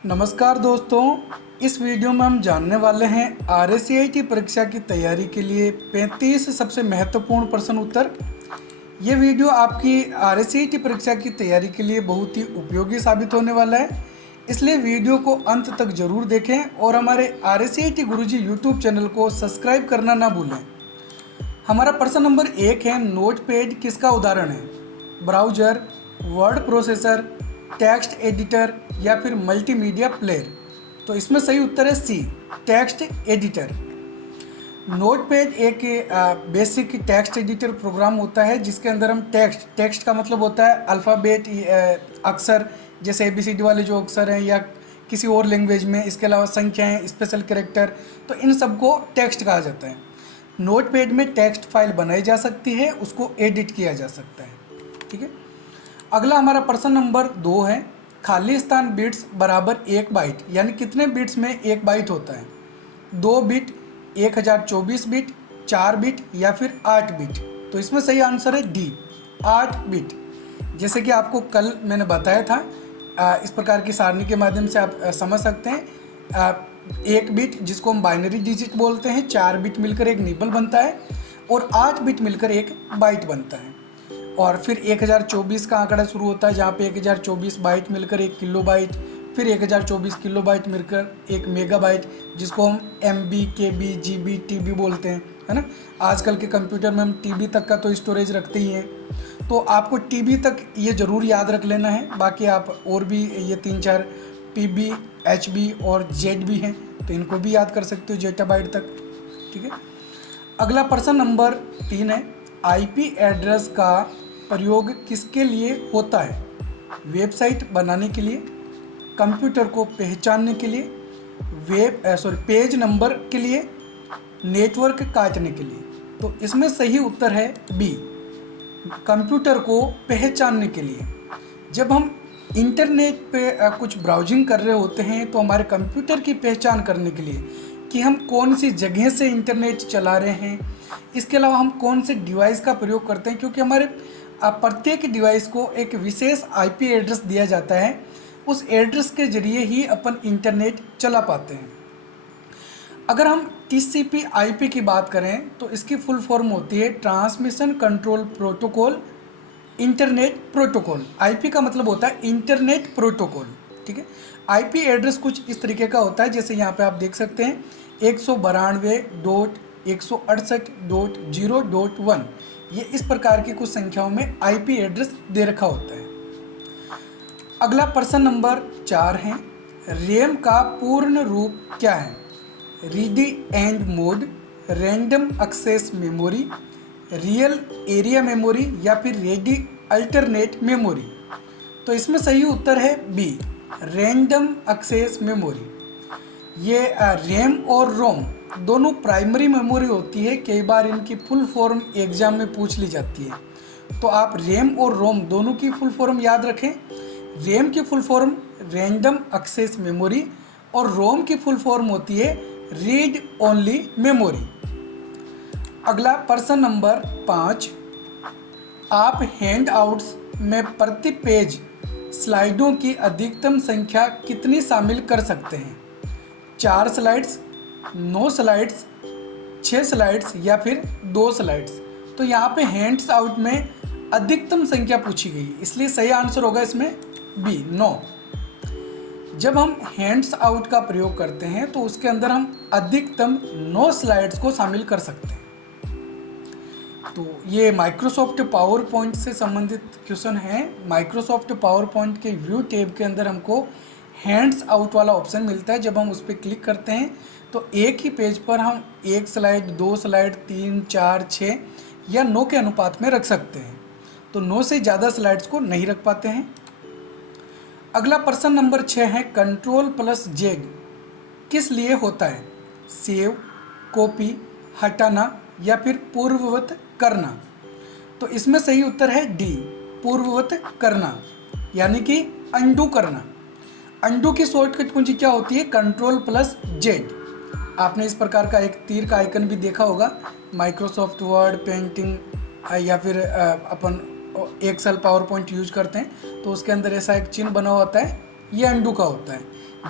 नमस्कार दोस्तों, इस वीडियो में हम जानने वाले हैं RACIT परीक्षा की तैयारी के लिए 35 सबसे महत्वपूर्ण प्रश्न उत्तर। ये वीडियो आपकी RACIT परीक्षा की तैयारी के लिए बहुत ही उपयोगी साबित होने वाला है, इसलिए वीडियो को अंत तक जरूर देखें और हमारे RACIT गुरुजी यूट्यूब चैनल को सब्सक्राइब करना ना भूलें। हमारा प्रश्न नंबर 1 है, नोटपैड किसका उदाहरण है? Browser, word processor, text editor या फिर मल्टीमीडिया प्लेयर। तो इसमें सही उत्तर है सी, टेक्स्ट एडिटर। नोटपैड एक बेसिक टेक्स्ट एडिटर प्रोग्राम होता है जिसके अंदर हम टेक्स्ट का मतलब होता है अल्फ़ाबेट, अक्षर, जैसे ABCD वाले जो अक्षर हैं या किसी और लैंग्वेज में, इसके अलावा संख्याएं, स्पेशल कैरेक्टर, तो इन सबको टेक्स्ट कहा जाता है। नोटपैड में टेक्स्ट फाइल बनाई जा सकती है, उसको एडिट किया जा सकता है। ठीक है, अगला हमारा प्रश्न नंबर 2 है, खाली स्थान बिट्स बराबर 1 बाइट, यानी कितने बिट्स में 1 बाइट होता है? 2 बिट, 1024 बिट, 4 बिट या फिर 8 बिट। तो इसमें सही आंसर है डी, 8 बिट। जैसे कि आपको कल मैंने बताया था, इस प्रकार की सारणी के माध्यम से आप समझ सकते हैं। 1 बिट जिसको हम बाइनरी डिजिट बोलते हैं, 4 बिट मिलकर एक निबल बनता है और 8 बिट मिलकर एक बाइट बनता है। और फिर 1024 का आंकड़ा शुरू होता है जहाँ पे 1024 बाइट मिलकर 1 किलो बाइट, फिर 1024 किलो बाइट मिलकर 1 मेगा बाइट, जिसको हम MB, KB, GB, TB बोलते हैं, है ना। आजकल के कंप्यूटर में हम TB तक का तो स्टोरेज रखते ही हैं, तो आपको TB तक ये ज़रूर याद रख लेना है। बाकी आप और भी ये 3-4 PB, HB और ZB हैं, तो इनको भी याद कर सकते हो, जेटाबाइट तक। ठीक है, अगला प्रश्न नंबर 3 है, IP एड्रेस का प्रयोग किसके लिए होता है? वेबसाइट बनाने के लिए, कंप्यूटर को पहचानने के लिए, पेज नंबर के लिए, नेटवर्क काटने के लिए। तो इसमें सही उत्तर है बी, कंप्यूटर को पहचानने के लिए। जब हम इंटरनेट पे कुछ ब्राउजिंग कर रहे होते हैं तो हमारे कंप्यूटर की पहचान करने के लिए कि हम कौन सी जगह से इंटरनेट चला रहे हैं, इसके अलावा हम कौन से डिवाइस का प्रयोग करते हैं, क्योंकि हमारे प्रत्येक डिवाइस को एक विशेष IP एड्रेस दिया जाता है, उस एड्रेस के जरिए ही अपन इंटरनेट चला पाते हैं। अगर हम TCP/IP की बात करें तो इसकी फुल फॉर्म होती है transmission control protocol internet protocol. IP का मतलब होता है इंटरनेट प्रोटोकॉल। ठीक है, IP एड्रेस कुछ इस तरीके का होता है, जैसे यहाँ पे आप देख सकते हैं 192.168.0.1, ये इस प्रकार की कुछ संख्याओं में IP एड्रेस दे रखा होता है। अगला प्रश्न नंबर 4 है, रैम का पूर्ण रूप क्या है? Read and mode, random access memory, real area memory या फिर रेडी अल्टरनेट मेमोरी। तो इसमें सही उत्तर है बी, रैंडम एक्सेस मेमोरी। ये रैम और रोम दोनों प्राइमरी मेमोरी होती है, कई बार इनकी फुल फॉर्म एग्जाम में पूछ ली जाती है, तो आप रैम और रोम दोनों की फुल फॉर्म याद रखें। रैम की full form random access memory और रोम की फुल फॉर्म होती है रीड ओनली मेमोरी। अगला प्रश्न नंबर 5, आप हैंड आउट्स में प्रति पेज स्लाइडों की अधिकतम संख्या कितनी शामिल कर सकते हैं? 4 स्लाइड्स, 9 स्लाइड्स, 6 स्लाइड्स या फिर 2 स्लाइड्स। तो यहाँ पे हैंड्स आउट में अधिकतम संख्या पूछी गई, इसलिए सही आंसर होगा इसमें बी, 9। जब हम हैंड्स आउट का प्रयोग करते हैं तो उसके अंदर हम अधिकतम 9 स्लाइड्स को शामिल कर सकते हैं। तो ये माइक्रोसॉफ्ट पावर पॉइंट से संबंधित क्वेश्चन है। माइक्रोसॉफ्ट पावर पॉइंट के व्यू टैब के अंदर हमको हैंड्स आउट वाला ऑप्शन मिलता है। जब हम उस पर क्लिक करते हैं तो एक ही पेज पर हम 1 स्लाइड, 2 स्लाइड, 3, 4, 6 या 9 के अनुपात में रख सकते हैं। तो 9 से ज़्यादा स्लाइड्स को नहीं रख पाते हैं। अगला प्रश्न नंबर 6 है, Ctrl+Z किस लिए होता है? सेव, कॉपी, हटाना या फिर पूर्ववत करना। तो इसमें सही उत्तर है डी, पूर्ववत करना, यानी कि अंडू करना। अंडू की शॉर्टकट कुंजी क्या होती है? Ctrl+Z। आपने इस प्रकार का एक तीर का आइकन भी देखा होगा माइक्रोसॉफ्ट वर्ड, पेंटिंग या फिर अपन एक्सेल, पावर पॉइंट यूज करते हैं तो उसके अंदर ऐसा एक चिन्ह बना होता है ये अंडू का होता है,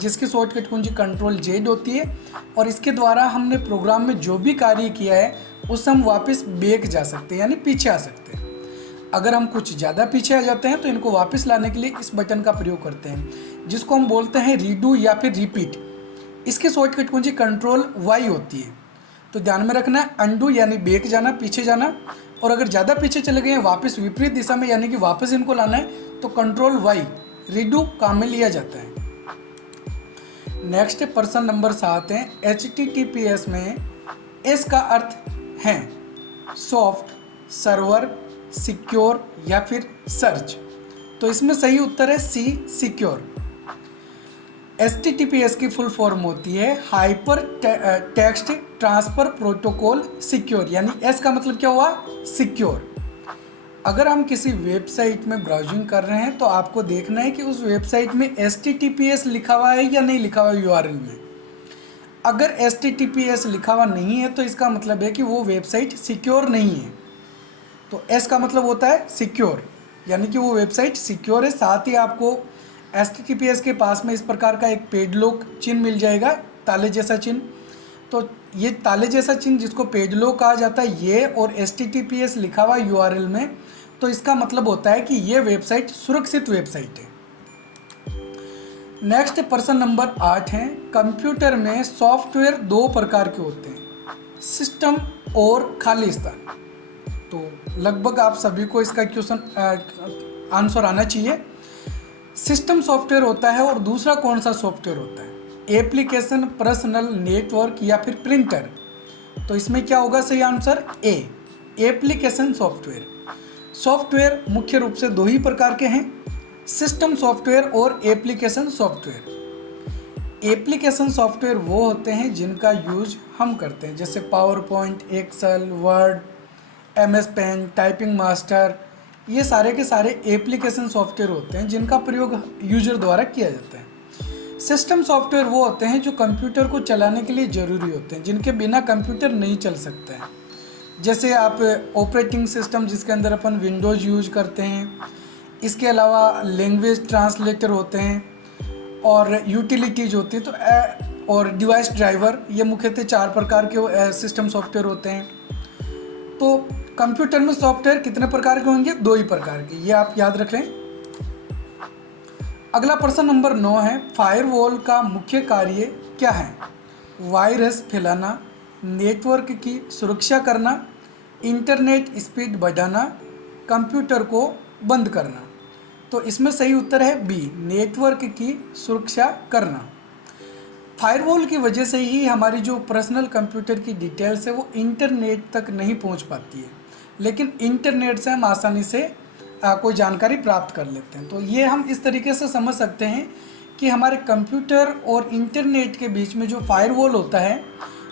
जिसकी शॉर्टकट कुंजी कंट्रोल जेड होती है और इसके द्वारा हमने प्रोग्राम में जो भी कार्य किया है उससे हम वापस बैक जा सकते हैं, यानी पीछे आ सकते हैं। अगर हम कुछ ज़्यादा पीछे आ जाते हैं तो इनको वापस लाने के लिए इस बटन का प्रयोग करते हैं, जिसको हम बोलते हैं रीडू या फिर रिपीट। इसकी शॉर्टकट कुंजी कंट्रोल वाई होती है। तो ध्यान में रखना है, अंडू यानी बैक जाना, पीछे जाना, और अगर ज़्यादा पीछे चले गए हैं वापस विपरीत दिशा में यानी कि वापस इनको लाना है तो कंट्रोल वाई रीडू काम में लिया जाता है। नेक्स्ट प्रश्न नंबर 7 है, HTTPS में एस का अर्थ है सॉफ्ट, सर्वर, सिक्योर या फिर सर्च। तो इसमें सही उत्तर है सी, सिक्योर। HTTPS की फुल फॉर्म होती है hyper text transfer protocol secure, यानी एस का मतलब क्या हुआ, सिक्योर। अगर हम किसी वेबसाइट में ब्राउजिंग कर रहे हैं तो आपको देखना है कि उस वेबसाइट में HTTPS लिखा हुआ है या नहीं लिखा हुआ है URL में। अगर HTTPS लिखा हुआ नहीं है तो इसका मतलब है कि वो वेबसाइट सिक्योर नहीं है। तो एस का मतलब होता है सिक्योर, यानी कि वो वेबसाइट सिक्योर है। साथ ही आपको HTTPS के पास में इस प्रकार का एक पेडलॉक चिन्ह मिल जाएगा, ताले जैसा चिन्ह। तो ये ताले जैसा चिन्ह जिसको पेडलॉक कहा जाता है, ये और HTTPS लिखा हुआ URL में, तो इसका मतलब होता है कि ये वेबसाइट सुरक्षित वेबसाइट है। नेक्स्ट प्रश्न नंबर 8 है, कंप्यूटर में सॉफ्टवेयर दो प्रकार के होते हैं, सिस्टम और खाली स्थान। तो लगभग आप सभी को इसका क्वेश्चन आंसर आना चाहिए। सिस्टम सॉफ्टवेयर होता है और दूसरा कौन सा सॉफ्टवेयर होता है, एप्लीकेशन, पर्सनल, नेटवर्क या फिर प्रिंटर। तो इसमें क्या होगा सही answer, A, application software. Software मुख्य रूप से दो ही प्रकार के हैं, सिस्टम सॉफ्टवेयर और एप्लीकेशन सॉफ्टवेयर। एप्लीकेशन सॉफ्टवेयर वो होते हैं जिनका यूज हम करते हैं, जैसे PowerPoint, Excel, Word, MS Paint, Typing Master, ये सारे के सारे एप्लीकेशन सॉफ्टवेयर होते हैं जिनका प्रयोग यूजर द्वारा किया जाता है। सिस्टम सॉफ्टवेयर वो होते हैं जो कंप्यूटर को चलाने के लिए ज़रूरी होते हैं, जिनके बिना कंप्यूटर नहीं चल सकता है। जैसे आप ऑपरेटिंग सिस्टम जिसके अंदर अपन विंडोज़ यूज करते हैं, इसके अलावा लैंग्वेज ट्रांसलेटर होते हैं और यूटिलिटीज होती है, तो और डिवाइस ड्राइवर, ये मुख्यतः 4 प्रकार के सिस्टम सॉफ्टवेयर होते हैं। तो कंप्यूटर में सॉफ्टवेयर कितने प्रकार के होंगे, 2 ही प्रकार के, ये आप याद रख लें। अगला प्रश्न नंबर 9 है, फायरवॉल का मुख्य कार्य क्या है, वायरस फैलाना, नेटवर्क की सुरक्षा करना, इंटरनेट स्पीड बढ़ाना, कंप्यूटर को बंद करना। तो इसमें सही उत्तर है बी, नेटवर्क की सुरक्षा करना। फायरवॉल की वजह से ही हमारी जो पर्सनल कंप्यूटर की डिटेल्स है वो इंटरनेट तक नहीं पहुंच पाती है, लेकिन इंटरनेट से हम आसानी से कोई जानकारी प्राप्त कर लेते हैं। तो ये हम इस तरीके से समझ सकते हैं कि हमारे कंप्यूटर और इंटरनेट के बीच में जो फायरवॉल होता है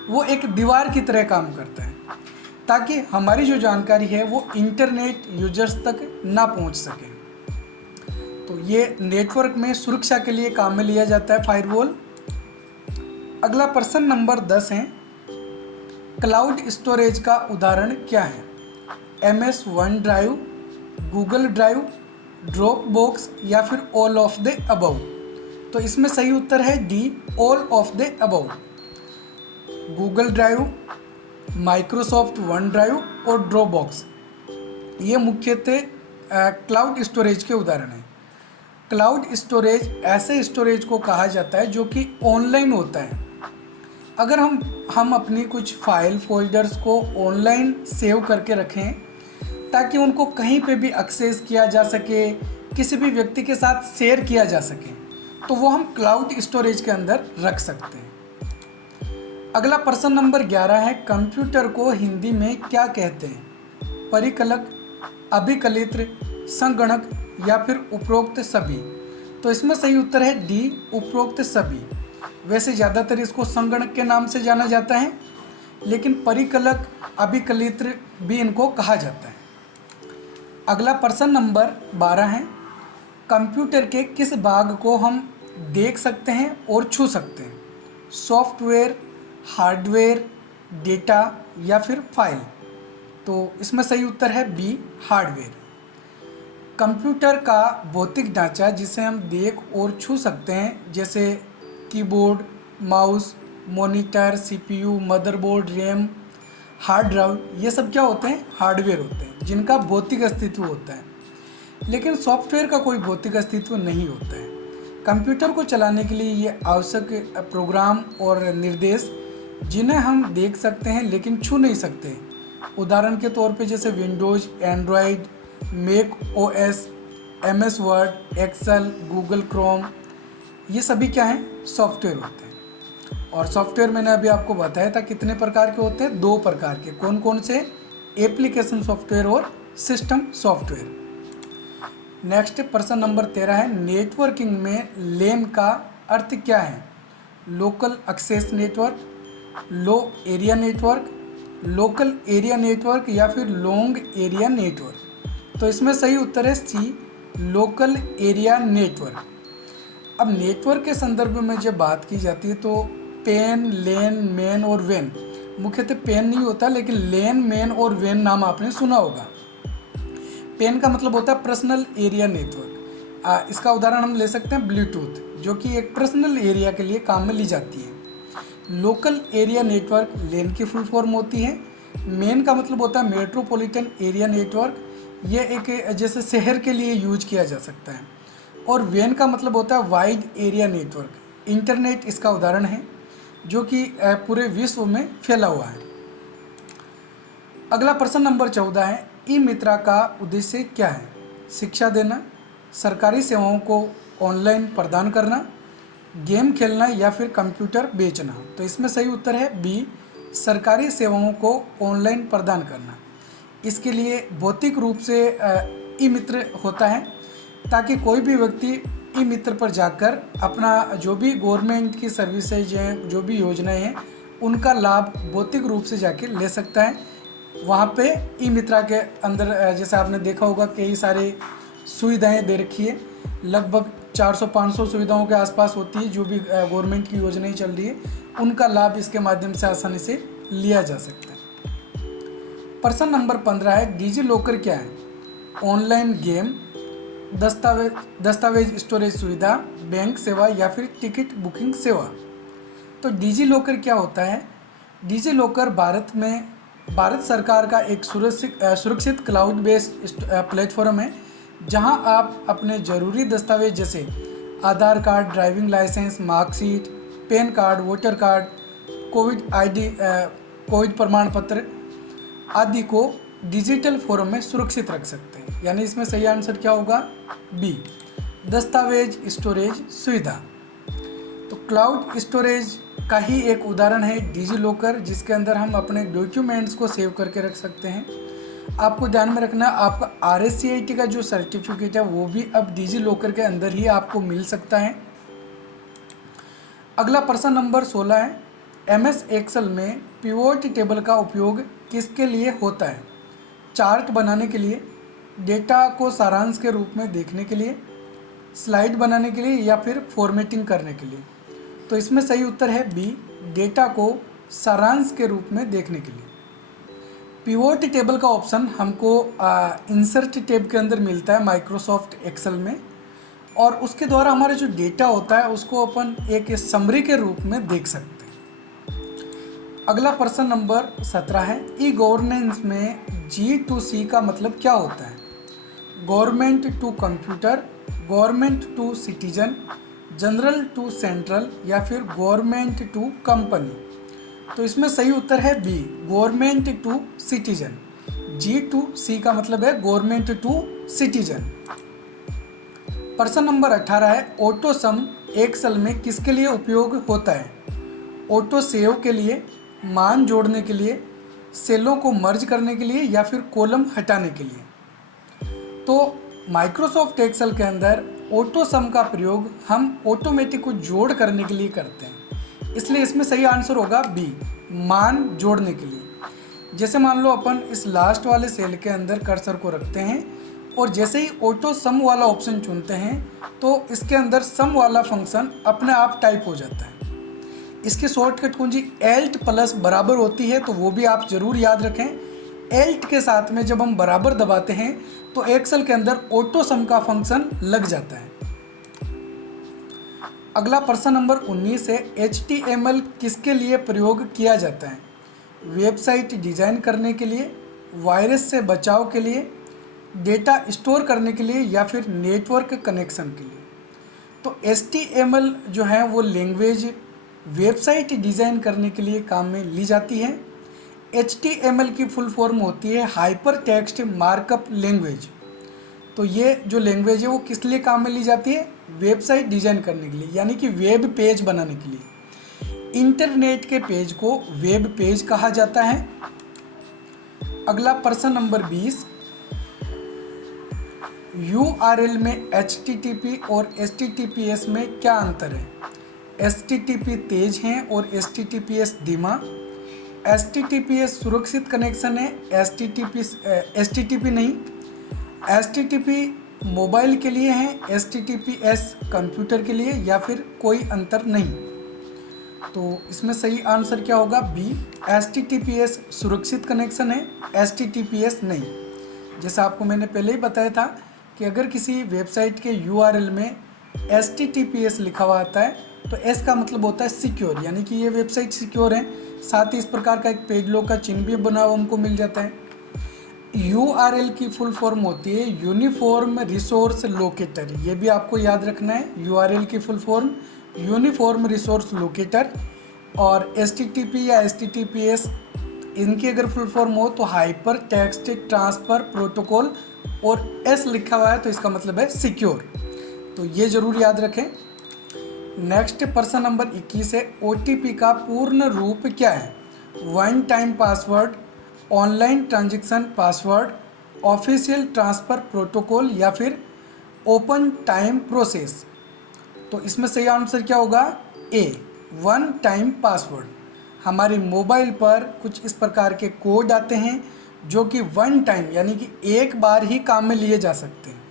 वो एक दीवार की तरह काम करता है, ताकि हमारी जो जानकारी है वो इंटरनेट यूजर्स तक ना पहुंच सके। तो ये नेटवर्क में सुरक्षा के लिए काम में लिया जाता है फायरवॉल। अगला प्रश्न नंबर 10 है, क्लाउड स्टोरेज का उदाहरण क्या है, MS one drive, Google drive, drop box या फिर ऑल ऑफ द अबव। तो इसमें सही उत्तर है D, all of the above. Google drive, Microsoft one drive और ड्रॉप बॉक्स, ये मुख्यतः क्लाउड स्टोरेज के उदाहरण हैं। क्लाउड स्टोरेज ऐसे स्टोरेज को कहा जाता है जो कि ऑनलाइन होता है। अगर हम अपनी कुछ फाइल फोल्डर्स को ऑनलाइन सेव करके रखें ताकि उनको कहीं पे भी एक्सेस किया जा सके, किसी भी व्यक्ति के साथ शेयर किया जा सके, तो वो हम क्लाउड स्टोरेज के अंदर रख सकते हैं। अगला प्रश्न नंबर 11 है, कंप्यूटर को हिंदी में क्या कहते हैं, परिकलक, अभिकलित्र, संगणक या फिर उपरोक्त सभी। तो इसमें सही उत्तर है डी, उपरोक्त सभी। वैसे ज़्यादातर इसको संगणक के नाम से जाना जाता है, लेकिन परिकलक, अभिकलित्र भी इनको कहा जाता है। अगला प्रश्न नंबर 12 है, कंप्यूटर के किस भाग को हम देख सकते हैं और छू सकते हैं, सॉफ्टवेयर, हार्डवेयर, डेटा या फिर फाइल। तो इसमें सही उत्तर है बी, हार्डवेयर। कंप्यूटर का भौतिक ढांचा जिसे हम देख और छू सकते हैं, जैसे keyboard, mouse, monitor, CPU, motherboard, RAM, hard drive, ये सब क्या होते हैं? हार्डवेयर होते हैं जिनका भौतिक अस्तित्व होता है। लेकिन सॉफ्टवेयर का कोई भौतिक अस्तित्व नहीं होता है। कंप्यूटर को चलाने के लिए ये आवश्यक प्रोग्राम और निर्देश जिन्हें हम देख सकते हैं लेकिन छू नहीं सकते। उदाहरण के तौर पे जैसे Windows, Android, Mac OS, MS Word, Excel, Google Chrome, ये सभी क्या हैं? सॉफ्टवेयर होते हैं। और सॉफ्टवेयर मैंने अभी आपको बताया था कितने प्रकार के होते हैं? 2 प्रकार के। कौन कौन से? एप्लीकेशन सॉफ्टवेयर और सिस्टम सॉफ्टवेयर। नेक्स्ट प्रश्न नंबर 13 है, नेटवर्किंग में लेन का अर्थ क्या है? Local access network, low area network, local area network या फिर लॉन्ग एरिया नेटवर्क। तो इसमें सही उत्तर है सी, लोकल एरिया नेटवर्क। अब नेटवर्क के संदर्भ में जब बात की जाती है तो पेन, लेन, मेन और वेन, मुख्यतः पेन नहीं होता लेकिन लेन, मेन और वेन नाम आपने सुना होगा। पेन का मतलब होता है पर्सनल एरिया नेटवर्क। इसका उदाहरण हम ले सकते हैं ब्लूटूथ, जो कि एक पर्सनल एरिया के लिए काम में ली जाती है। लोकल एरिया नेटवर्क लेन की फुल फॉर्म होती है। मेन का मतलब होता है मेट्रोपॉलिटन एरिया नेटवर्क, ये एक जैसे शहर के लिए यूज किया जा सकता है। और वेन का मतलब होता है वाइड एरिया नेटवर्क, इंटरनेट इसका उदाहरण है, जो कि पूरे विश्व में फैला हुआ है। अगला प्रश्न नंबर 14 है, ई मित्रा का उद्देश्य क्या है? शिक्षा देना, सरकारी सेवाओं को ऑनलाइन प्रदान करना, गेम खेलना या फिर कंप्यूटर बेचना। तो इसमें सही उत्तर है बी, सरकारी सेवाओं को ऑनलाइन प्रदान करना। इसके लिए भौतिक रूप से ई मित्र होता है ताकि कोई भी व्यक्ति ई मित्र पर जाकर अपना जो भी गवर्नमेंट की सर्विसेज हैं, जो भी योजनाएं हैं, उनका लाभ भौतिक रूप से जाके ले सकता है। वहाँ पे ई मित्रा के अंदर जैसे आपने देखा होगा कई सारे सुविधाएं दे रखी है, लगभग 400-500 सुविधाओं के आसपास होती है। जो भी गवर्नमेंट की योजनाएं चल रही है उनका लाभ इसके माध्यम से आसानी से लिया जा सकता है। प्रश्न नंबर 15 है, डिजी लॉकर क्या है? ऑनलाइन गेम, दस्तावेज स्टोरेज सुविधा, बैंक सेवा या फिर टिकट बुकिंग सेवा। तो डिजी लॉकर क्या होता है? डिजी लॉकर भारत सरकार का एक सुरक्षित क्लाउड बेस्ड प्लेटफॉर्म है, जहां आप अपने ज़रूरी दस्तावेज जैसे Aadhaar card, driving licence, marksheet, PAN card, voter card, covid प्रमाण पत्र आदि को डिजिटल फॉर्म में सुरक्षित रख सकते हैं। यानी इसमें सही आंसर क्या होगा? बी, दस्तावेज स्टोरेज सुविधा। तो क्लाउड स्टोरेज का ही एक उदाहरण है डिजी लॉकर, जिसके अंदर हम अपने डॉक्यूमेंट्स को सेव करके रख सकते हैं। आपको ध्यान में रखना, आपका RSCIT का जो सर्टिफिकेट है वो भी अब डिजी लॉकर के अंदर ही आपको मिल सकता है। अगला प्रश्न नंबर 16 है, MS एक्सेल में पिवोट टेबल का उपयोग किसके लिए होता है? चार्ट बनाने के लिए, डेटा को सारांश के रूप में देखने के लिए, स्लाइड बनाने के लिए या फिर फॉर्मेटिंग करने के लिए। तो इसमें सही उत्तर है बी, डेटा को सारांश के रूप में देखने के लिए। पिवोट टेबल का ऑप्शन हमको इंसर्ट टैब के अंदर मिलता है माइक्रोसॉफ्ट एक्सेल में, और उसके द्वारा हमारा जो डेटा होता है उसको अपन एक समरी के रूप में देख सकते हैं। अगला प्रश्न नंबर 17 है, ई गवर्नेंस में G2C का मतलब क्या होता है? Government to computer, government to citizen, general to central या फिर गवर्नमेंट टू कंपनी। तो इसमें सही उत्तर है B, government to citizen. G2C का मतलब है गवर्नमेंट टू सिटीजन। प्रश्न नंबर 18 है, ऑटो सम एक्सेल में किसके लिए उपयोग होता है? ऑटो सेव के लिए, मान जोड़ने के लिए, सेलों को मर्ज करने के लिए या फिर कॉलम हटाने के लिए। तो माइक्रोसॉफ्ट एक्सेल के अंदर ऑटो सम का प्रयोग हम ऑटोमेटिक को जोड़ करने के लिए करते हैं, इसलिए इसमें सही आंसर होगा बी, मान जोड़ने के लिए। जैसे मान लो अपन इस लास्ट वाले सेल के अंदर कर्सर को रखते हैं और जैसे ही ऑटो सम वाला ऑप्शन चुनते हैं तो इसके अंदर सम वाला फंक्शन अपने आप टाइप हो जाता है। इसकी शॉर्टकट कुंजी Alt+ बराबर होती है, तो वो भी आप ज़रूर याद रखें। एल्ट के साथ में जब हम बराबर दबाते हैं तो एक्सेल के अंदर ऑटो सम का फंक्शन लग जाता है। अगला प्रश्न नंबर 19 है, HTML किसके लिए प्रयोग किया जाता है? वेबसाइट डिजाइन करने के लिए, वायरस से बचाव के लिए, डेटा स्टोर करने के लिए या फिर नेटवर्क कनेक्शन के लिए। तो HTML जो है वो लैंग्वेज वेबसाइट डिज़ाइन करने के लिए काम में ली जाती है। HTML की फुल फॉर्म होती है हाइपर टेक्स्ट मार्कअप लैंग्वेज। तो ये जो लैंग्वेज है वो किस लिए काम में ली जाती है? वेबसाइट डिज़ाइन करने के लिए, यानी कि वेब पेज बनाने के लिए। इंटरनेट के पेज को वेब पेज कहा जाता है। अगला प्रश्न नंबर 20, URL में HTTP और HTTPS में क्या अंतर है? HTTP तेज हैं और HTTPS धीमा। HTTPS सुरक्षित कनेक्शन है, HTTP नहीं। HTTP मोबाइल के लिए है, HTTPS कंप्यूटर के लिए, या फिर कोई अंतर नहीं। तो इसमें सही आंसर क्या होगा? बी, HTTPS सुरक्षित कनेक्शन है, HTTPS नहीं। जैसा आपको मैंने पहले ही बताया था कि अगर किसी वेबसाइट के URL में HTTPS लिखा हुआ आता है तो S का मतलब होता है सिक्योर, यानी कि ये वेबसाइट सिक्योर है। साथ ही इस प्रकार का एक पेज लॉक का चिन्ह भी बना हुआ हमको मिल जाता है। URL की फुल फॉर्म होती है यूनिफॉर्म रिसोर्स लोकेटर। ये भी आपको याद रखना है, URL की full form uniform resource locator. और HTTP या HTTPS इनकी अगर फुल फॉर्म हो तो हाइपर टेक्स्ट ट्रांसफ़र प्रोटोकॉल, और S लिखा हुआ है तो इसका मतलब है सिक्योर। तो ये ज़रूर याद रखें। नेक्स्ट प्रश्न नंबर 21 है, OTP का पूर्ण रूप क्या है? One time password, online transaction password, official transfer protocol या फिर ओपन टाइम प्रोसेस। तो इसमें सही आंसर क्या होगा? ए, वन टाइम पासवर्ड। हमारे मोबाइल पर कुछ इस प्रकार के कोड आते हैं जो कि वन टाइम यानी कि एक बार ही काम में लिए जा सकते हैं,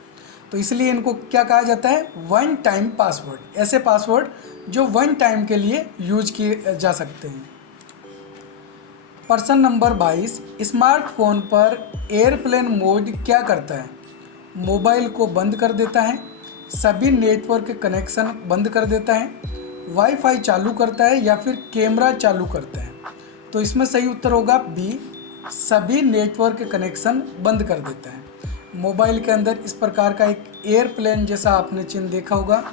तो इसलिए इनको क्या कहा जाता है? One time password. ऐसे पासवर्ड जो वन टाइम के लिए यूज किए जा सकते हैं। प्रश्न नंबर 22, स्मार्टफोन पर एयरप्लेन मोड क्या करता है? मोबाइल को बंद कर देता है, सभी नेटवर्क कनेक्शन बंद कर देता है, वाईफाई चालू करता है या फिर कैमरा चालू करता है। तो इसमें सही उत्तर होगा बी, सभी नेटवर्क कनेक्शन बंद कर देता है। मोबाइल के अंदर इस प्रकार का एक एयरप्लेन जैसा आपने चिन्ह देखा होगा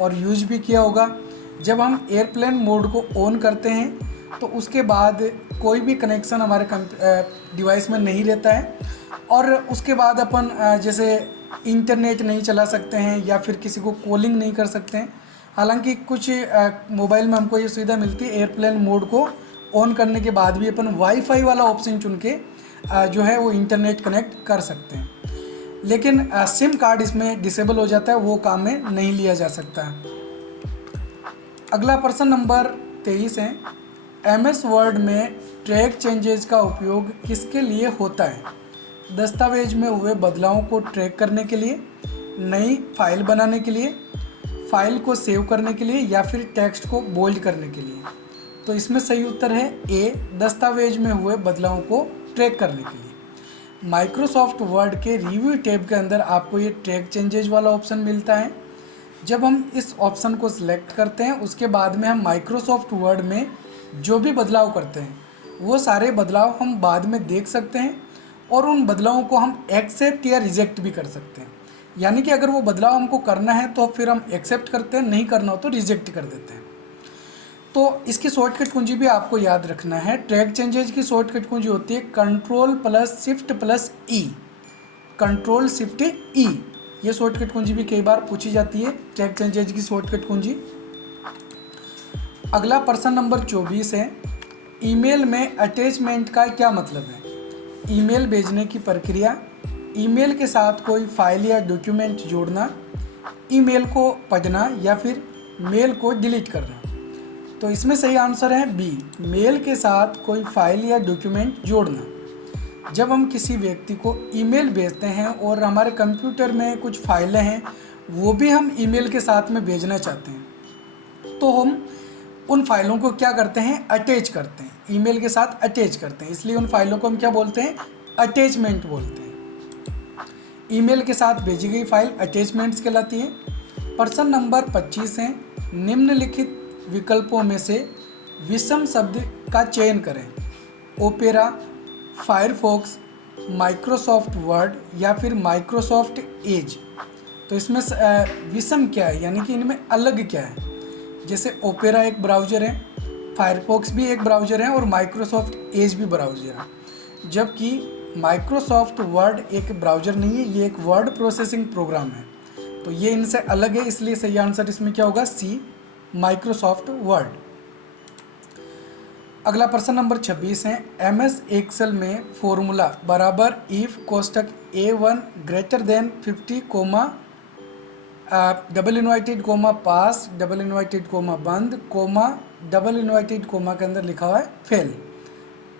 और यूज भी किया होगा। जब हम एयरप्लेन मोड को ऑन करते हैं तो उसके बाद कोई भी कनेक्शन हमारे डिवाइस में नहीं रहता है, और उसके बाद अपन जैसे इंटरनेट नहीं चला सकते हैं या फिर किसी को कॉलिंग नहीं कर सकते हैं। हालांकि कुछ मोबाइल में हमको ये सुविधा मिलती है, एयरप्लेन मोड को ऑन करने के बाद भी अपन वाईफाई वाला ऑप्शन चुन के जो है वो इंटरनेट कनेक्ट कर सकते हैं। लेकिन सिम कार्ड इसमें डिसेबल हो जाता है, वो काम में नहीं लिया जा सकता है। अगला प्रश्न नंबर 23 है, MS वर्ड में ट्रैक चेंजेस का उपयोग किसके लिए होता है? दस्तावेज में हुए बदलावों को ट्रैक करने के लिए, नई फाइल बनाने के लिए, फाइल को सेव करने के लिए या फिर टेक्स्ट को बोल्ड करने के लिए। तो इसमें सही उत्तर है ए, दस्तावेज में हुए बदलावों को ट्रैक करने के लिए। माइक्रोसॉफ्ट वर्ड के रिव्यू टैब के अंदर आपको ये ट्रैक चेंजेज वाला ऑप्शन मिलता है। जब हम इस ऑप्शन को सिलेक्ट करते हैं उसके बाद में हम माइक्रोसॉफ्ट वर्ड में जो भी बदलाव करते हैं वो सारे बदलाव हम बाद में देख सकते हैं, और उन बदलावों को हम एक्सेप्ट या रिजेक्ट भी कर सकते हैं। यानी कि अगर वो बदलाव हमको करना है तो फिर हम एक्सेप्ट करते हैं, नहीं करना हो तो रिजेक्ट कर देते हैं। तो इसकी शॉर्टकट कुंजी भी आपको याद रखना है। ट्रैक चेंजेज की शॉर्टकट कुंजी होती है Ctrl+Shift+E, Ctrl+Shift+E। ये शॉर्टकट कुंजी भी कई बार पूछी जाती है, ट्रैक चेंजेज की शॉर्टकट कुंजी। अगला प्रश्न नंबर 24 है, ईमेल में अटैचमेंट का क्या मतलब है? ईमेल भेजने की प्रक्रिया, ईमेल के साथ कोई फाइल या डॉक्यूमेंट जोड़ना, ईमेल को पढ़ना या फिर मेल को डिलीट करना। तो इसमें सही आंसर है बी, मेल के साथ कोई फाइल या डॉक्यूमेंट जोड़ना। जब हम किसी व्यक्ति को ईमेल भेजते हैं और हमारे कंप्यूटर में कुछ फाइलें हैं वो भी हम ईमेल के साथ में भेजना चाहते हैं, तो हम उन फाइलों को क्या करते हैं? अटैच करते हैं, ईमेल के साथ अटैच करते हैं। इसलिए उन फाइलों को हम क्या बोलते हैं? अटैचमेंट बोलते हैं। ईमेल के साथ भेजी गई फाइल अटैचमेंट्स कहलाती है। प्रश्न नंबर 25 है, निम्नलिखित विकल्पों में से विषम शब्द का चयन करें। ओपेरा, फायरफॉक्स, माइक्रोसॉफ्ट वर्ड या फिर माइक्रोसॉफ्ट एज। तो इसमें विषम क्या है, यानी कि इनमें अलग क्या है। जैसे ओपेरा एक ब्राउज़र है, फायरफॉक्स भी एक ब्राउज़र है और माइक्रोसॉफ्ट एज भी ब्राउज़र है। जबकि माइक्रोसॉफ्ट वर्ड एक ब्राउज़र नहीं है, ये एक वर्ड प्रोसेसिंग प्रोग्राम है। तो ये इनसे अलग है, इसलिए सही आंसर इसमें क्या होगा, सी, माइक्रोसॉफ्ट वर्ड। अगला प्रश्न नंबर 26 है, MS एक्सेल में फॉर्मूला बराबर इफ कोष्टक A1 greater than 50 comma double inverted comma pass double inverted comma बंद कोमा डबल इन्वाइटेड कोमा के अंदर लिखा हुआ है फेल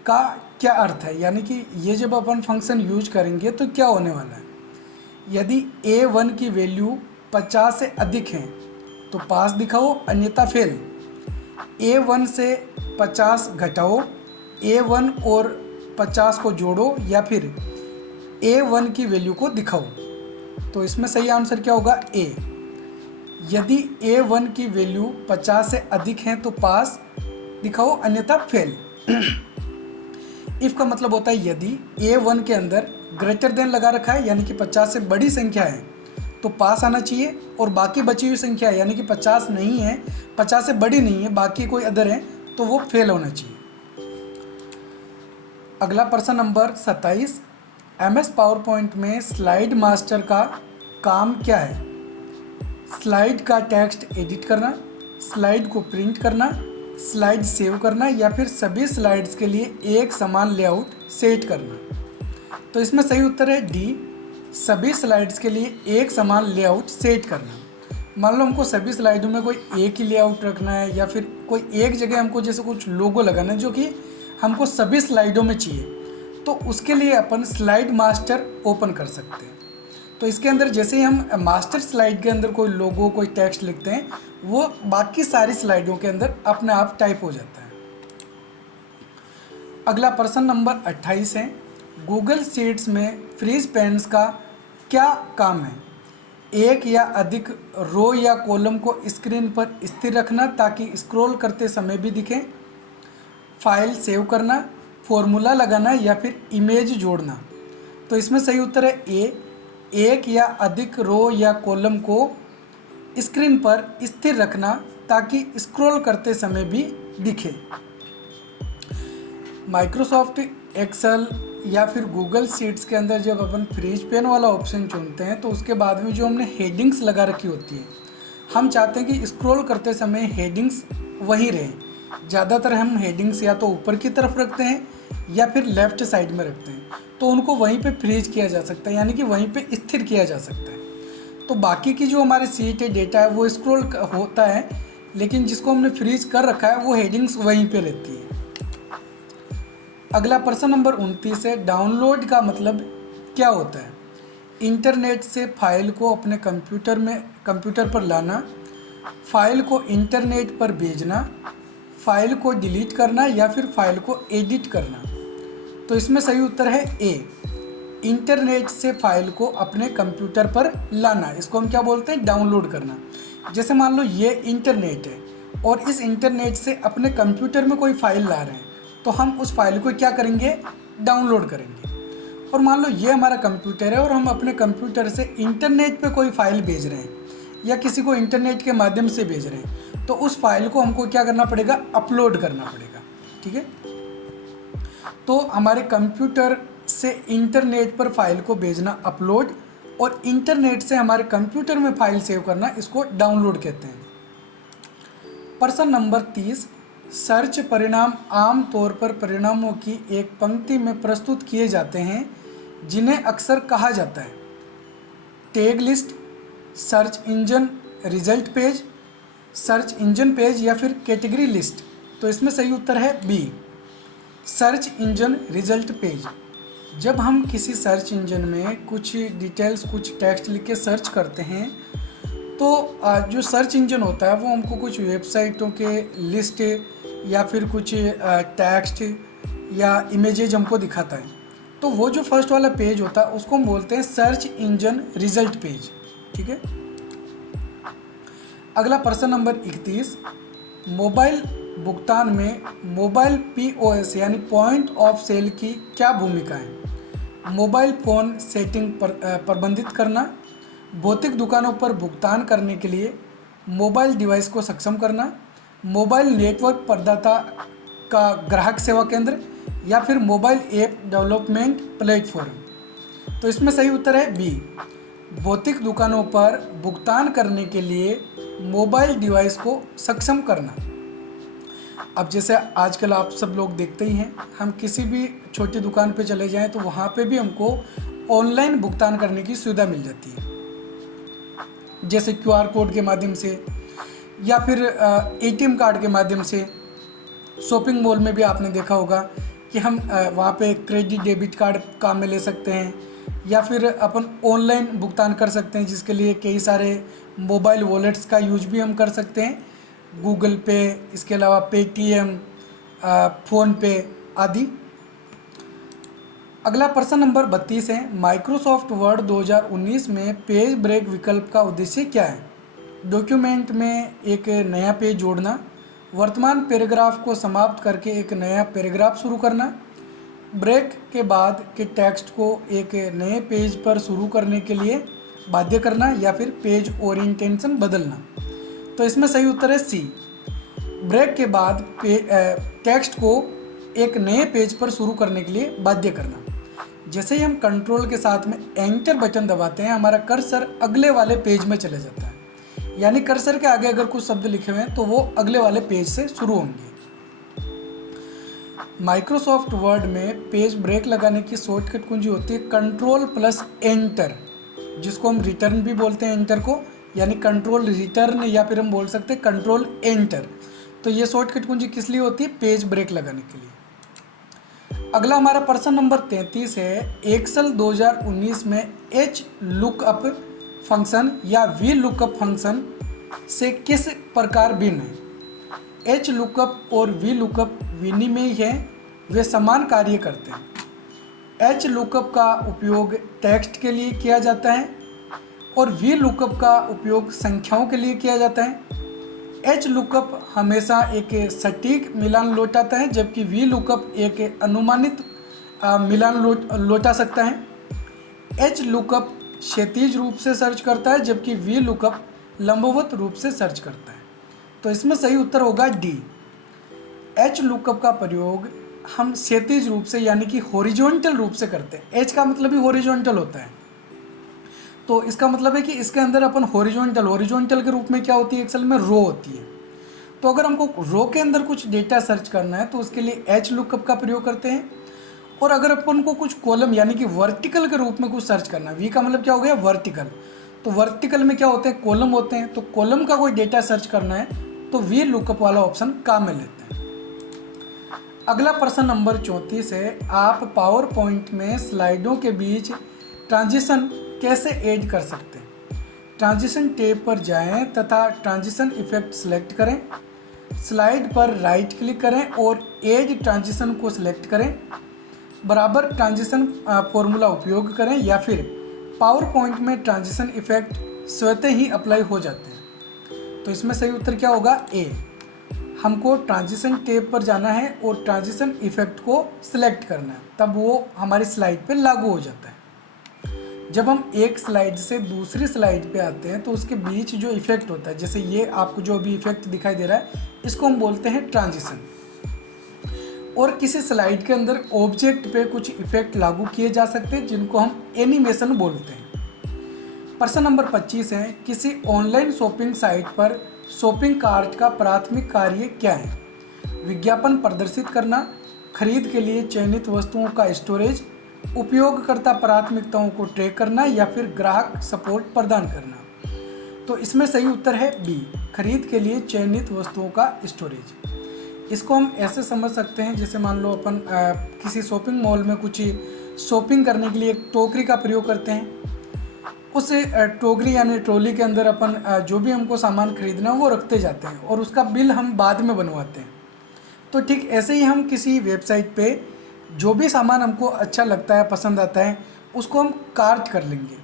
का क्या अर्थ है। यानी कि ये जब अपन फंक्शन यूज करेंगे तो क्या होने वाला है। यदि A1 की वैल्यू 50 से अधिक है तो पास दिखाओ अन्यथा फेल। A1 से 50 घटाओ, A1 और 50 को जोड़ो या फिर A1 की वैल्यू को दिखाओ। तो इसमें सही आंसर क्या होगा, A। यदि A1 की वैल्यू 50 से अधिक है तो पास दिखाओ अन्यथा फेल। इफ़ का मतलब होता है यदि A1 के अंदर ग्रेटर देन लगा रखा है, यानी कि 50 से बड़ी संख्या है तो पास आना चाहिए, और बाकी बची हुई संख्या है यानी कि 50 नहीं है, 50 से बड़ी नहीं है, बाकी कोई अदर है तो वो फेल होना चाहिए। अगला प्रश्न नंबर 27, MS पावर पॉइंट में स्लाइड मास्टर का काम क्या है। स्लाइड का टेक्स्ट एडिट करना, स्लाइड को प्रिंट करना, स्लाइड सेव करना या फिर सभी स्लाइड्स के लिए एक समान लेआउट सेट करना। तो इसमें सही उत्तर है डी, सभी स्लाइड्स के लिए एक समान लेआउट सेट करना। मान लो हमको सभी स्लाइडों में कोई एक ही लेआउट रखना है या फिर कोई एक जगह हमको जैसे कुछ लोगो लगाना है जो कि हमको सभी स्लाइडों में चाहिए, तो उसके लिए अपन स्लाइड मास्टर ओपन कर सकते हैं। तो इसके अंदर जैसे ही हम मास्टर स्लाइड के अंदर कोई लोगो कोई टेक्स्ट लिखते हैं वो बाकी सारी स्लाइडों के अंदर अपने आप टाइप हो जाता है। अगला प्रश्न नंबर 28 है, गूगल शीट्स में फ्रीज पेन्स का क्या काम है। एक या अधिक रो या कॉलम को स्क्रीन पर स्थिर रखना ताकि स्क्रॉल करते समय भी दिखे, फाइल सेव करना, फॉर्मूला लगाना या फिर इमेज जोड़ना। तो इसमें सही उत्तर है ए, एक या अधिक रो या कॉलम को स्क्रीन पर स्थिर रखना ताकि स्क्रॉल करते समय भी दिखे। माइक्रोसॉफ्ट एक्सेल या फिर गूगल शीट्स के अंदर जब अपन फ्रीज पेन वाला ऑप्शन चुनते हैं तो उसके बाद में जो हमने हेडिंग्स लगा रखी होती है, हम चाहते हैं कि स्क्रॉल करते समय हेडिंग्स वहीं रहें। ज़्यादातर हम हेडिंग्स या तो ऊपर की तरफ रखते हैं या फिर लेफ़्ट साइड में रखते हैं, तो उनको वहीं पे फ्रीज किया जा सकता है, यानी कि वहीं पे स्थिर किया जा सकता है। तो बाकी की जो हमारे शीट है, डेटा है, वो स्क्रॉल होता है, लेकिन जिसको हमने फ्रीज कर रखा है वो हेडिंग्स वहीं पे रहती है। अगला प्रश्न नंबर 29 है, डाउनलोड का मतलब क्या होता है। इंटरनेट से फाइल को अपने कंप्यूटर पर लाना, फाइल को इंटरनेट पर भेजना, फाइल को डिलीट करना या फिर फाइल को एडिट करना। तो इसमें सही उत्तर है ए, इंटरनेट से फाइल को अपने कंप्यूटर पर लाना। इसको हम क्या बोलते हैं, डाउनलोड करना। जैसे मान लो ये इंटरनेट है और इस इंटरनेट से अपने कंप्यूटर में कोई फाइल ला रहे हैं, तो हम उस फाइल को क्या करेंगे, डाउनलोड करेंगे। और मान लो ये हमारा कंप्यूटर है और हम अपने कंप्यूटर से इंटरनेट पे कोई फाइल भेज रहे हैं या किसी को इंटरनेट के माध्यम से भेज रहे हैं, तो उस फाइल को हमको क्या करना पड़ेगा, अपलोड करना पड़ेगा। ठीक है, तो हमारे कंप्यूटर से इंटरनेट पर फाइल को भेजना अपलोड, और इंटरनेट से हमारे कंप्यूटर में फाइल सेव करना, इसको डाउनलोड कहते हैं। प्रश्न नंबर 30, सर्च परिणाम आम तौर पर परिणामों की एक पंक्ति में प्रस्तुत किए जाते हैं जिन्हें अक्सर कहा जाता है tag list, search engine result page, search engine page या फिर कैटेगरी लिस्ट। तो इसमें सही उत्तर है B, search engine result page. जब हम किसी सर्च इंजन में कुछ डिटेल्स कुछ टेक्स्ट लिख के सर्च करते हैं तो जो सर्च इंजन होता है वो हमको कुछ वेबसाइटों के लिस्ट या फिर कुछ टेक्स्ट या इमेजेज हमको दिखाता है। तो वो जो फर्स्ट वाला पेज होता है उसको हम बोलते हैं सर्च इंजन रिजल्ट पेज। ठीक है। अगला प्रश्न नंबर 31, मोबाइल भुगतान में मोबाइल पीओएस यानी पॉइंट ऑफ सेल की क्या भूमिका है? मोबाइल फ़ोन सेटिंग प्रबंधित करना, भौतिक दुकानों पर भुगतान करने के लिए मोबाइल डिवाइस को सक्षम करना, मोबाइल नेटवर्क प्रदाता का ग्राहक सेवा केंद्र, या फिर मोबाइल ऐप डेवलपमेंट प्लेटफॉर्म। तो इसमें सही उत्तर है बी, भौतिक दुकानों पर भुगतान करने के लिए मोबाइल डिवाइस को सक्षम करना। अब जैसे आजकल आप सब लोग देखते ही हैं, हम किसी भी छोटी दुकान पे चले जाएं तो वहाँ पे भी हमको ऑनलाइन भुगतान करने की सुविधा मिल जाती है, जैसे क्यूआर कोड के माध्यम से या फिर एटीएम कार्ड के माध्यम से। शॉपिंग मॉल में भी आपने देखा होगा कि हम वहाँ पे क्रेडिट डेबिट कार्ड काम में ले सकते हैं, या फिर अपन ऑनलाइन भुगतान कर सकते हैं, जिसके लिए कई सारे मोबाइल वॉलेट्स का यूज भी हम कर सकते हैं, गूगल पे, इसके अलावा पेटीएम, फ़ोनपे आदि। अगला प्रश्न नंबर 32 है, माइक्रोसॉफ्ट वर्ड 2019 में पेज ब्रेक विकल्प का उद्देश्य क्या है? डॉक्यूमेंट में एक नया पेज जोड़ना, वर्तमान पैराग्राफ को समाप्त करके एक नया पैराग्राफ शुरू करना, ब्रेक के बाद के टेक्स्ट को एक नए पेज पर शुरू करने के लिए बाध्य करना, या फिर पेज ओरिएंटेशन बदलना। तो इसमें सही उत्तर है सी, ब्रेक के बाद टेक्स्ट को एक नए पेज पर शुरू करने के लिए बाध्य करना। जैसे ही हम कंट्रोल के साथ में एंटर बटन दबाते हैं, हमारा कर्सर अगले वाले पेज में चले जाता है, यानी कर्सर के आगे अगर कुछ शब्द लिखे हुए हैं तो वो अगले वाले पेज से शुरू होंगे। माइक्रोसॉफ्ट वर्ड में पेज ब्रेक लगाने की शॉर्टकट कुंजी होती है कंट्रोल प्लस एंटर, जिसको हम रिटर्न भी बोलते हैं एंटर को, यानी कंट्रोल रिटर्न, या फिर हम बोल सकते हैं कंट्रोल एंटर। तो ये शॉर्टकट कुंजी किस लिए होती है? पेज ब्रेक लगाने के लिए। अगला हमारा प्रश्न नंबर 33 है, एक्सेल 2019 में एच लुकअप फंक्शन या वी लुकअप फंक्शन से किस प्रकार भिन्न है? एच लुकअप और वी लुकअप विनिमय है, वे समान कार्य करते हैं। एच लुकअप का उपयोग टेक्स्ट के लिए किया जाता है और वी लुकअप का उपयोग संख्याओं के लिए किया जाता है। एच लुकअप हमेशा एक सटीक मिलान लौटाता है, जबकि वी लुकअप एक अनुमानित मिलान लौटा सकता है। एच लुकअप क्षैतिज रूप से सर्च करता है, जबकि वी लुकअप लंबवत रूप से सर्च करता है। तो इसमें सही उत्तर होगा डी, एच लुकअप का प्रयोग हम क्षैतिज रूप से यानी कि हॉरिजॉन्टल रूप से करते हैं। एच का मतलब ही हॉरिजॉन्टल होता है, तो इसका मतलब है कि इसके अंदर अपन हॉरिजॉन्टल के रूप में क्या होती है? एक्सेल में रो होती है। तो अगर हमको रो के अंदर कुछ डेटा सर्च करना है तो उसके लिए एच लुकअप का प्रयोग करते हैं, और अगर अपन को कुछ कॉलम यानी कि वर्टिकल के रूप में कुछ सर्च करना है, वी का मतलब क्या हो गया? वर्टिकल। तो वर्टिकल में क्या होते हैं? कॉलम होते हैं। तो कॉलम का कोई डेटा सर्च करना है तो वी लुकअप वाला ऑप्शन काम में लेते हैं। अगला प्रश्न नंबर 34 है, आप पावर पॉइंट में स्लाइडों के बीच ट्रांजिशन कैसे ऐड कर सकते हैं? ट्रांजिशन टैब पर जाएं तथा ट्रांजिशन इफेक्ट सेलेक्ट करें, स्लाइड पर राइट क्लिक करें और ऐड ट्रांजिशन को सिलेक्ट करें, बराबर ट्रांजिशन फॉर्मूला उपयोग करें, या फिर पावर पॉइंट में ट्रांजिशन इफेक्ट स्वतः ही अप्लाई हो जाते हैं। तो इसमें सही उत्तर क्या होगा? ए, हमको ट्रांजिशन टैब पर जाना है और ट्रांजिशन इफेक्ट को सिलेक्ट करना है, तब वो हमारी स्लाइड पे लागू हो जाता है। जब हम एक स्लाइड से दूसरी स्लाइड पे आते हैं तो उसके बीच जो इफेक्ट होता है, जैसे ये आपको जो अभी इफेक्ट दिखाई दे रहा है, इसको हम बोलते हैं ट्रांजिशन। और किसी स्लाइड के अंदर ऑब्जेक्ट पे कुछ इफेक्ट लागू किए जा सकते हैं, जिनको हम एनिमेशन बोलते हैं। प्रश्न नंबर 25 है, किसी ऑनलाइन शॉपिंग साइट पर शॉपिंग कार्ट का प्राथमिक कार्य क्या है? विज्ञापन प्रदर्शित करना, खरीद के लिए चयनित वस्तुओं का स्टोरेज, उपयोगकर्ता प्राथमिकताओं को ट्रैक करना, या फिर ग्राहक सपोर्ट प्रदान करना। तो इसमें सही उत्तर है बी, खरीद के लिए चयनित वस्तुओं का स्टोरेज। इसको हम ऐसे समझ सकते हैं, जैसे मान लो अपन किसी शॉपिंग मॉल में कुछ शॉपिंग करने के लिए एक टोकरी का प्रयोग करते हैं। उस टोकरी यानी ट्रॉली के अंदर अपन जो भी हमको सामान खरीदना है वो रखते जाते हैं, और उसका बिल हम बाद में बनवाते हैं। तो ठीक ऐसे ही हम किसी वेबसाइट पे जो भी सामान हमको अच्छा लगता है, पसंद आता है, उसको हम कार्ट कर लेंगे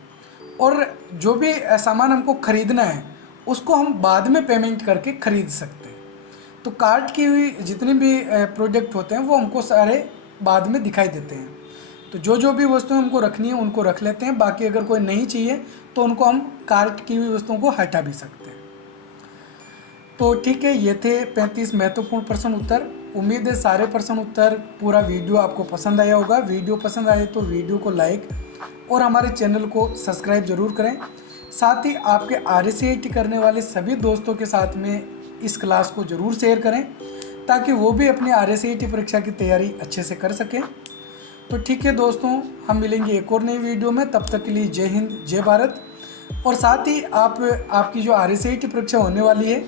और जो भी सामान हमको ख़रीदना है उसको हम बाद में पेमेंट करके ख़रीद सकते हैं। तो कार्ट की हुई जितने भी प्रोडक्ट होते हैं वो हमको सारे बाद में दिखाई देते हैं। तो जो जो भी वस्तुएं हमको रखनी है उनको रख लेते हैं, बाकी अगर कोई नहीं चाहिए तो उनको हम कार्ट की हुई वस्तुओं को हटा भी सकते हैं। तो ठीक है, ये थे 35 महत्वपूर्ण प्रश्न उत्तर। उम्मीद है सारे प्रश्न उत्तर, पूरा वीडियो आपको पसंद आया होगा। वीडियो पसंद आए तो वीडियो को लाइक और हमारे चैनल को सब्सक्राइब जरूर करें। साथ ही आपके RSCIT करने वाले सभी दोस्तों के साथ में इस क्लास को ज़रूर शेयर करें ताकि वो भी अपनी RSCIT परीक्षा की तैयारी अच्छे से कर सकें। तो ठीक है दोस्तों, हम मिलेंगे एक और नई वीडियो में। तब तक के लिए जय हिंद, जय भारत। और साथ ही आपकी जो RSCIT परीक्षा होने वाली है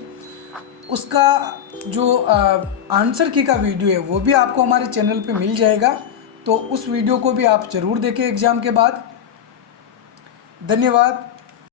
उसका जो आंसर की का वीडियो है वो भी आपको हमारे चैनल पे मिल जाएगा। तो उस वीडियो को भी आप ज़रूर देखें एग्ज़ाम के बाद। धन्यवाद।